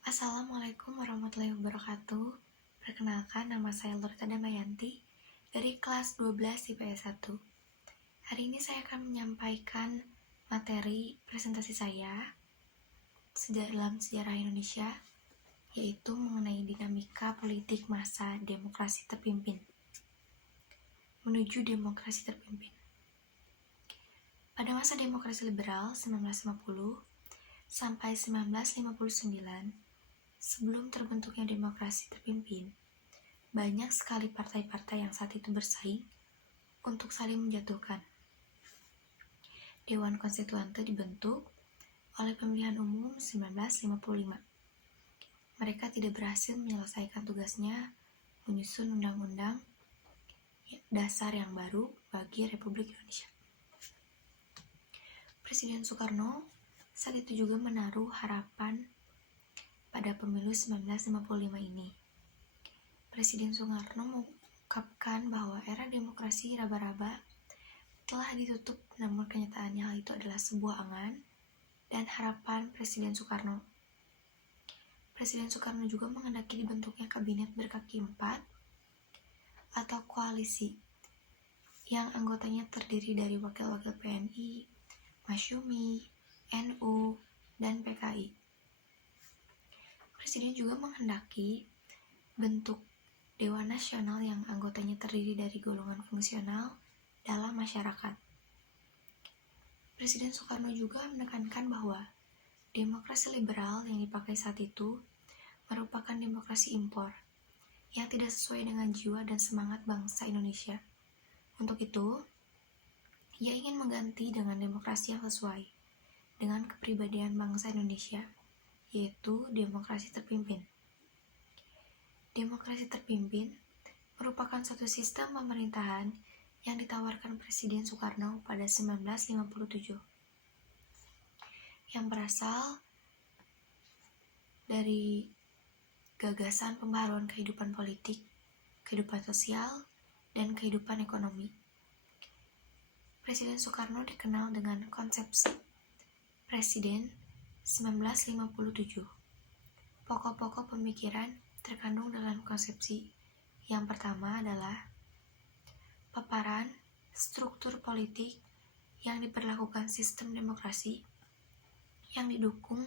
Assalamualaikum warahmatullahi wabarakatuh. Perkenalkan, nama saya Lurta Damayanti dari kelas 12 IPS 1. Hari ini saya akan menyampaikan materi presentasi saya dalam sejarah Indonesia, yaitu mengenai dinamika politik masa demokrasi terpimpin. Menuju demokrasi terpimpin. Pada masa demokrasi liberal 1950 sampai 1959, sebelum terbentuknya demokrasi terpimpin, banyak sekali partai-partai yang saat itu bersaing untuk saling menjatuhkan. Dewan Konstituante dibentuk oleh pemilihan umum 1955. Mereka tidak berhasil menyelesaikan tugasnya menyusun undang-undang dasar yang baru bagi Republik Indonesia. Presiden Soekarno saat itu juga menaruh harapan pada pemilu 1955 ini. Presiden Soekarno mengungkapkan bahwa era demokrasi raba-raba telah ditutup, namun kenyataannya hal itu adalah sebuah angan dan harapan Presiden Soekarno. Presiden Soekarno juga menghendaki dibentuknya kabinet berkaki empat atau koalisi yang anggotanya terdiri dari wakil-wakil PNI, Masyumi, NU, dan PKI. Presiden juga menghendaki bentuk Dewan Nasional yang anggotanya terdiri dari golongan fungsional dalam masyarakat. Presiden Soekarno juga menekankan bahwa demokrasi liberal yang dipakai saat itu merupakan demokrasi impor yang tidak sesuai dengan jiwa dan semangat bangsa Indonesia. Untuk itu, ia ingin mengganti dengan demokrasi yang sesuai dengan kepribadian bangsa Indonesia, yaitu demokrasi terpimpin. Demokrasi terpimpin merupakan suatu sistem pemerintahan yang ditawarkan Presiden Soekarno pada 1957, yang berasal dari gagasan pembaharuan kehidupan politik, kehidupan sosial, dan kehidupan ekonomi. Presiden Soekarno dikenal dengan konsepsi Presiden 1957. Pokok-pokok pemikiran terkandung dalam konsepsi. Yang pertama adalah paparan struktur politik yang diperlakukan sistem demokrasi yang didukung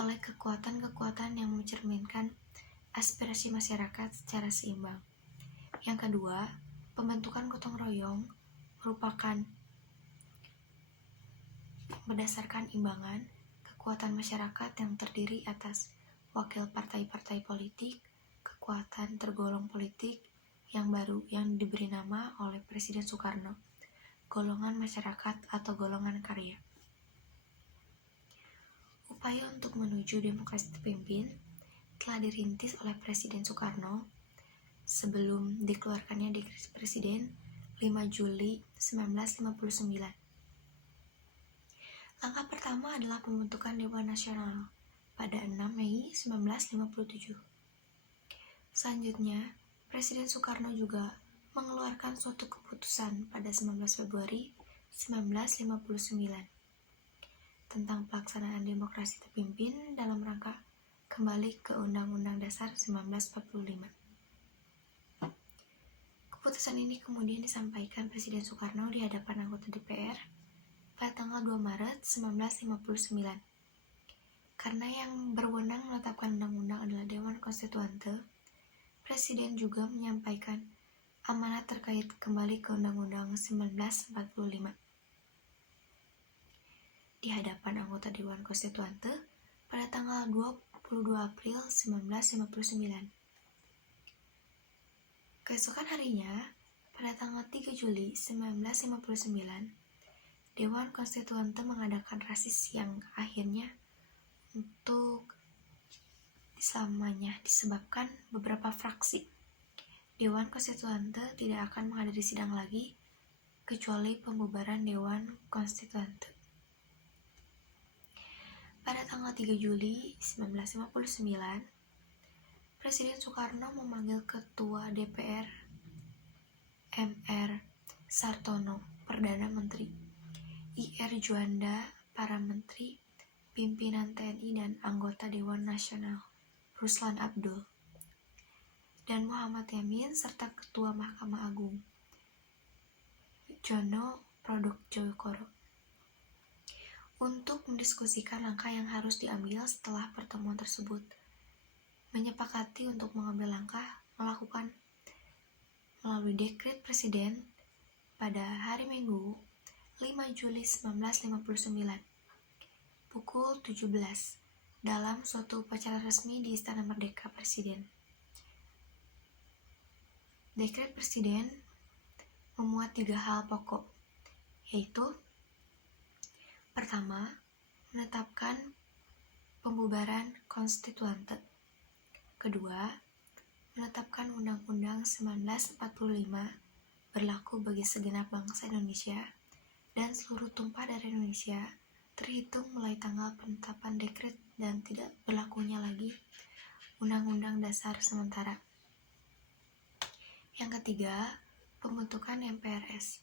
oleh kekuatan-kekuatan yang mencerminkan aspirasi masyarakat secara seimbang. Yang kedua, pembentukan gotong royong merupakan berdasarkan imbangan kekuatan masyarakat yang terdiri atas wakil partai-partai politik, kekuatan tergolong politik yang baru yang diberi nama oleh Presiden Soekarno, golongan masyarakat atau golongan karya. Upaya untuk menuju demokrasi terpimpin telah dirintis oleh Presiden Soekarno sebelum dikeluarkannya Dekret Presiden 5 Juli 1959. Langkah pertama adalah pembentukan Dewan Nasional pada 6 Mei 1957. Selanjutnya, Presiden Soekarno juga mengeluarkan suatu keputusan pada 19 Februari 1959 tentang pelaksanaan demokrasi terpimpin dalam rangka kembali ke Undang-Undang Dasar 1945. Keputusan ini kemudian disampaikan Presiden Soekarno di hadapan anggota DPR pada tanggal 2 Maret 1959. Karena yang berwenang menetapkan undang-undang adalah Dewan Konstituante, Presiden juga menyampaikan amanat terkait kembali ke Undang-Undang 1945 di hadapan anggota Dewan Konstituante pada tanggal 22 April 1959. Keesokan harinya, pada tanggal 3 Juli 1959, Dewan Konstituante mengadakan rasis yang akhirnya untuk selamanya disebabkan beberapa fraksi. Dewan Konstituante tidak akan menghadiri sidang lagi kecuali pembubaran Dewan Konstituante. Pada tanggal 3 Juli 1959, Presiden Soekarno memanggil Ketua DPR M.R. Sartono, Perdana Menteri, I.R. Juanda, para menteri, pimpinan TNI dan anggota Dewan Nasional Ruslan Abdul, dan Muhammad Yamin serta Ketua Mahkamah Agung Jono Prodokjokoro untuk mendiskusikan langkah yang harus diambil setelah pertemuan tersebut. Menyepakati untuk mengambil langkah melakukan melalui dekret Presiden pada hari Minggu 5 Juli 1959 pukul 17 dalam suatu upacara resmi di Istana Merdeka Presiden. Dekret Presiden memuat 3 hal pokok, yaitu pertama, menetapkan pembubaran konstituante. Kedua, menetapkan Undang-Undang 1945 berlaku bagi segenap bangsa Indonesia dan seluruh tumpah darah Indonesia terhitung mulai tanggal penetapan dekret dan tidak berlakunya lagi Undang-Undang Dasar sementara. Yang ketiga, pembentukan MPRS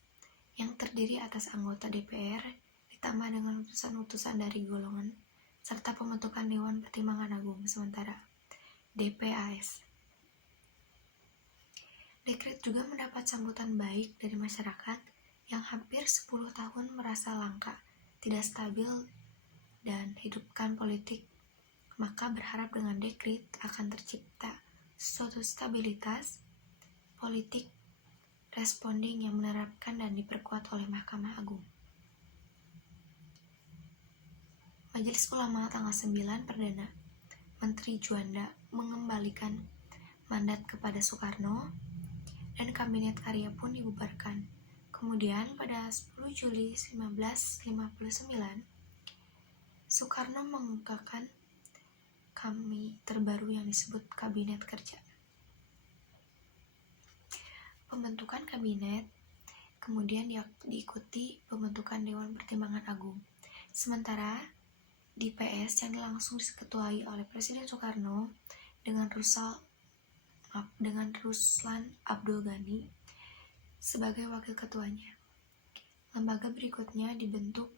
yang terdiri atas anggota DPR ditambah dengan utusan-utusan dari golongan serta pembentukan Dewan Pertimbangan Agung sementara DPAS. Dekret juga mendapat sambutan baik dari masyarakat yang hampir 10 tahun merasa langka, tidak stabil, dan hidupkan politik, maka berharap dengan dekret akan tercipta suatu stabilitas politik responding yang menerapkan dan diperkuat oleh Mahkamah Agung. Majelis Ulama tanggal 9 Perdana Menteri Juanda mengembalikan mandat kepada Soekarno dan Kabinet Karya pun dibubarkan. Kemudian pada 10 Juli 1959 Soekarno mengungkapkan kami terbaru yang disebut Kabinet Kerja. Pembentukan kabinet kemudian diikuti pembentukan Dewan Pertimbangan Agung. Sementara di PS yang langsung diketuai oleh Presiden Soekarno dengan Ruslan Abdul Ghani sebagai wakil ketuanya. Lembaga berikutnya dibentuk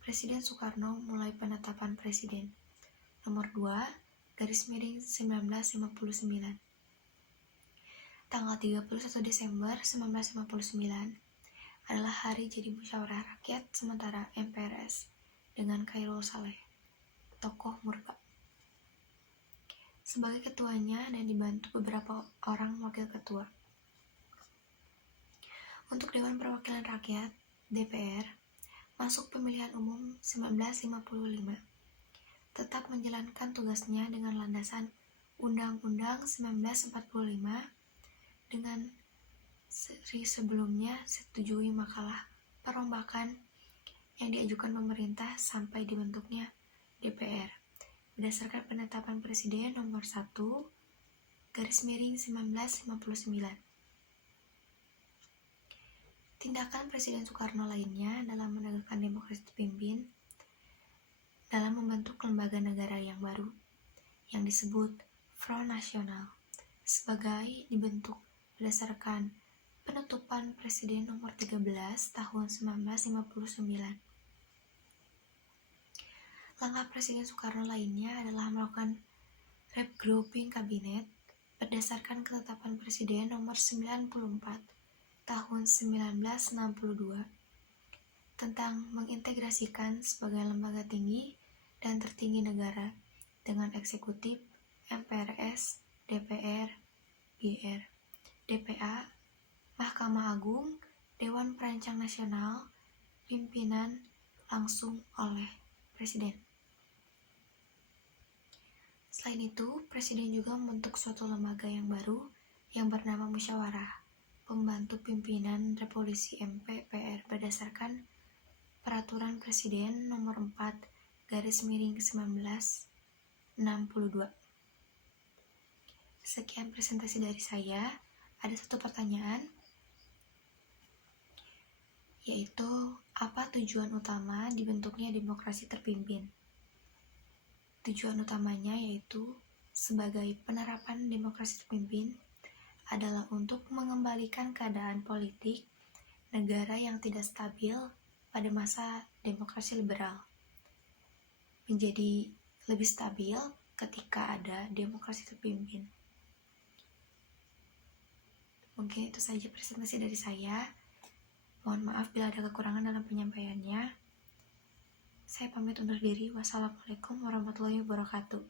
Presiden Soekarno mulai penetapan Presiden nomor 2/1959. Tanggal 31 Desember 1959 adalah hari jadi musyawarah rakyat sementara MPRS dengan Khairul Saleh, tokoh Murba, sebagai ketuanya dan dibantu beberapa orang wakil ketua. Untuk Dewan Perwakilan Rakyat DPR masuk pemilihan umum 1955, tetap menjalankan tugasnya dengan landasan Undang-Undang 1945 dengan seri sebelumnya setujui makalah perombakan yang diajukan pemerintah sampai dibentuknya DPR berdasarkan penetapan Presiden nomor 1/1959. Tindakan Presiden Soekarno lainnya dalam menegakkan demokrasi terpimpin dalam membentuk lembaga negara yang baru yang disebut Front Nasional sebagai dibentuk berdasarkan penutupan Presiden nomor 13 tahun 1959. Langkah Presiden Soekarno lainnya adalah melakukan regrouping kabinet berdasarkan ketetapan Presiden nomor 94 tahun 1962 tentang mengintegrasikan sebagai lembaga tinggi dan tertinggi negara dengan eksekutif, MPRS, DPR, GR, DPA, Mahkamah Agung, Dewan Perancang Nasional, pimpinan langsung oleh Presiden. Selain itu, Presiden juga membentuk suatu lembaga yang baru yang bernama Musyawarah Pembantu Pimpinan Revolusi MPPR berdasarkan Peraturan Presiden nomor 4/1962. Sekian presentasi dari saya. Ada satu pertanyaan, yaitu apa tujuan utama dibentuknya demokrasi terpimpin? Tujuan utamanya yaitu sebagai penerapan demokrasi terpimpin adalah untuk mengembalikan keadaan politik negara yang tidak stabil pada masa demokrasi liberal menjadi lebih stabil ketika ada demokrasi terpimpin. Mungkin itu saja presentasi dari saya. Mohon maaf bila ada kekurangan dalam penyampaiannya. Saya pamit undur diri. Wassalamualaikum warahmatullahi wabarakatuh.